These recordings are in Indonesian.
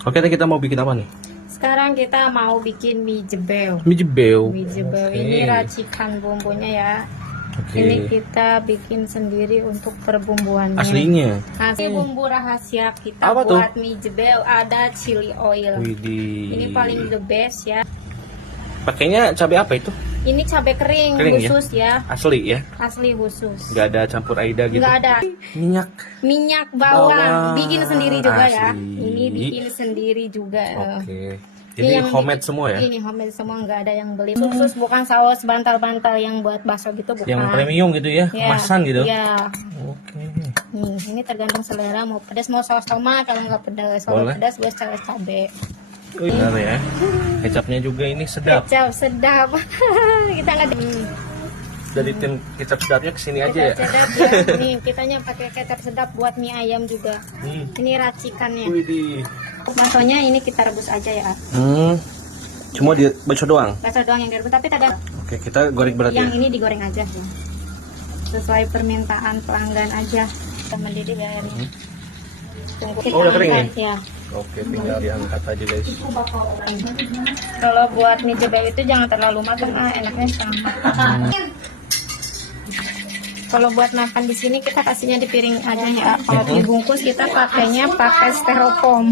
Oke, kita mau bikin apa nih? Sekarang kita mau bikin mie jebel. Mie jebel. Mie jebel ini racikan bumbunya ya. Oke. Ini kita bikin sendiri untuk perbumbuannya. Aslinya. Asli bumbu rahasia kita Apa buat tuh? mie jebel ada chili oil. Widih. Ini paling the best ya. Pakainya cabai apa itu? Ini cabai kering, Kering khusus ya. Asli ya? Asli khusus. Nggak ada campur aida gitu? Nggak ada. Minyak Bawang. bawang. Bikin sendiri juga ya. Asli. Ini bikin sendiri juga. Oke. Jadi Yang homemade semua ya? Ini homemade semua, nggak ada yang beli khusus, bukan saus bantal-bantal yang buat bakso gitu, bukan. Yang premium gitu ya? Ya, Kemasan gitu? ya. Oke. Nih, ini tergantung selera, mau pedas mau saus tomat, kalau nggak pedas, kalau Boleh. pedas gue saus cabai. Benar ya. Kecapnya juga ini sedap. Kecap sedap. Kita nggak Dari tim kecap sedapnya kesini aja ya? kecap sedap ya. Nih, kitanya pakai kecap sedap buat mie ayam juga. Ini racikannya. Widih. Baksonya ini kita rebus aja ya. Cuma di bakso doang? Bakso doang yang direbus, tapi ada Oke, kita goreng berarti yang ya? ini digoreng aja ya. Sesuai permintaan pelanggan aja. Kita mendidih ya airnya. Tunggu kita Oh, udah kering angkat, ya. Oke, tinggal diangkat aja guys. Kalau buat mie jebel itu jangan terlalu matang, enaknya setengah matang. Kalau buat makan di sini kita kasihnya di piring aja ya. Kalau dibungkus kita pakainya pakai styrofoam.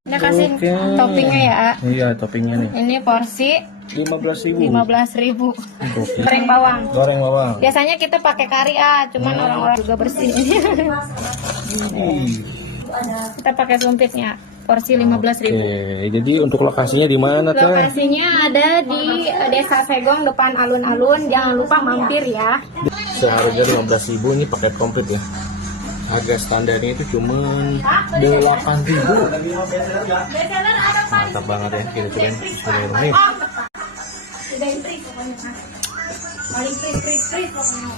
Kita kasih Oke. toppingnya ya. Iya, toppingnya nih. Ini porsi 15.000. 15.000. Oke. Goreng bawang. Goreng bawang. Biasanya kita pakai kari cuman orang-orang juga bersih. Kita pakai sumpitnya. Porsi 15.000. Oke, jadi untuk lokasinya di mana Teh? Lokasinya ada di Desa Segong depan alun-alun. Jangan lupa mampir ya. Seharga 15.000 ini paket komplit ya. Harga standarnya itu cuma 8.000. Mantap banget ya. Kita cobain. Bismillahirrahmanirrahim. Paling free pokoknya. Paling free pokoknya.